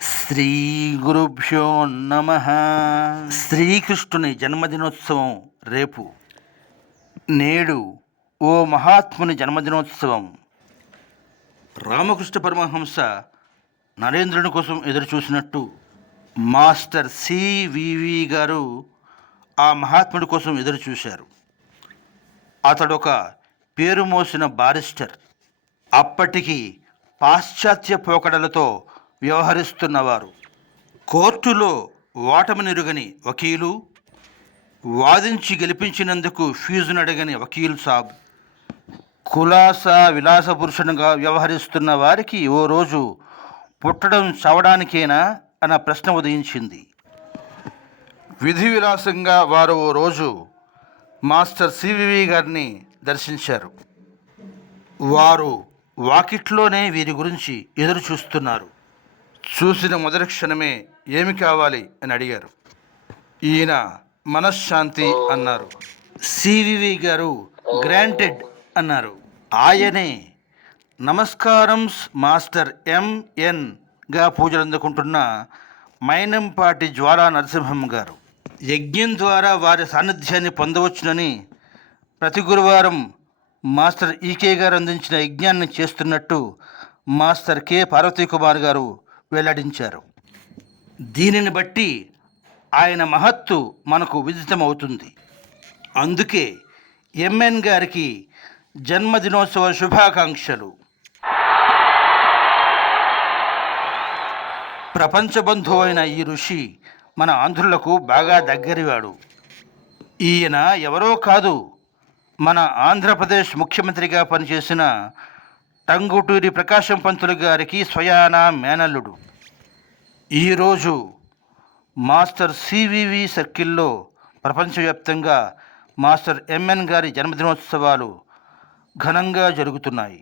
శ్రీ గురుభ్యో నమ. శ్రీకృష్ణుని జన్మదినోత్సవం రేపు. నేడు ఓ మహాత్ముని జన్మదినోత్సవం. రామకృష్ణ పరమహంస నరేంద్రుని కోసం ఎదురుచూసినట్టు మాస్టర్ సివివి గారు ఆ మహాత్ముడి కోసం ఎదురుచూశారు. అతడొక పేరు మోసిన బారిస్టర్. అప్పటికి పాశ్చాత్య పోకడలతో వ్యవహరిస్తున్నవారు. కోర్టులో ఓటమినెరుగని వకీలు, వాదించి గెలిపించినందుకు ఫీజును అడగని వకీల్ సాబ్, కులాసా విలాస పురుషునిగా వ్యవహరిస్తున్న వారికి ఓ రోజు పుట్టడం చావడానికేనా అన్న ప్రశ్న ఉదయించింది. విధి విలాసంగా వారు ఓ రోజు మాస్టర్ సివివి గారిని దర్శించారు. వారు వాకిట్లోనే వీరి గురించి ఎదురు చూస్తున్నారు. చూసిన మొదటి క్షణమే ఏమి కావాలి అని అడిగారు. ఈయన మనశ్శాంతి అన్నారు. సివివి గారు గ్రాంటెడ్ అన్నారు. ఆయనే నమస్కారం మాస్టర్ ఎంఎన్గా పూజలు అందుకుంటున్న మైనంపాటి జ్వాలా నరసింహం గారు. యజ్ఞం ద్వారా వారి సాన్నిధ్యాన్ని పొందవచ్చునని ప్రతి గురువారం మాస్టర్ ఈకే గారు అందించిన యజ్ఞాన్ని చేస్తున్నట్టు మాస్టర్ కె పార్వతీకుమార్ గారు వెల్లడించారు. దీనిని బట్టి ఆయన మహత్తు మనకు విదితమవుతుంది. అందుకే ఎంఎన్ గారికి జన్మదినోత్సవ శుభాకాంక్షలు. ప్రపంచ బంధువు అయిన ఈ ఋషి మన ఆంధ్రులకు బాగా దగ్గరివాడు. ఈయన ఎవరో కాదు, మన ఆంధ్రప్రదేశ్ ముఖ్యమంత్రిగా పనిచేసిన టంగుటూరి ప్రకాశం పంతులు గారికి స్వయానా మేనల్లుడు. ఈరోజు మాస్టర్ సివివి సర్కిల్లో ప్రపంచవ్యాప్తంగా మాస్టర్ ఎంఎన్ గారి జన్మదినోత్సవాలు ఘనంగా జరుగుతున్నాయి.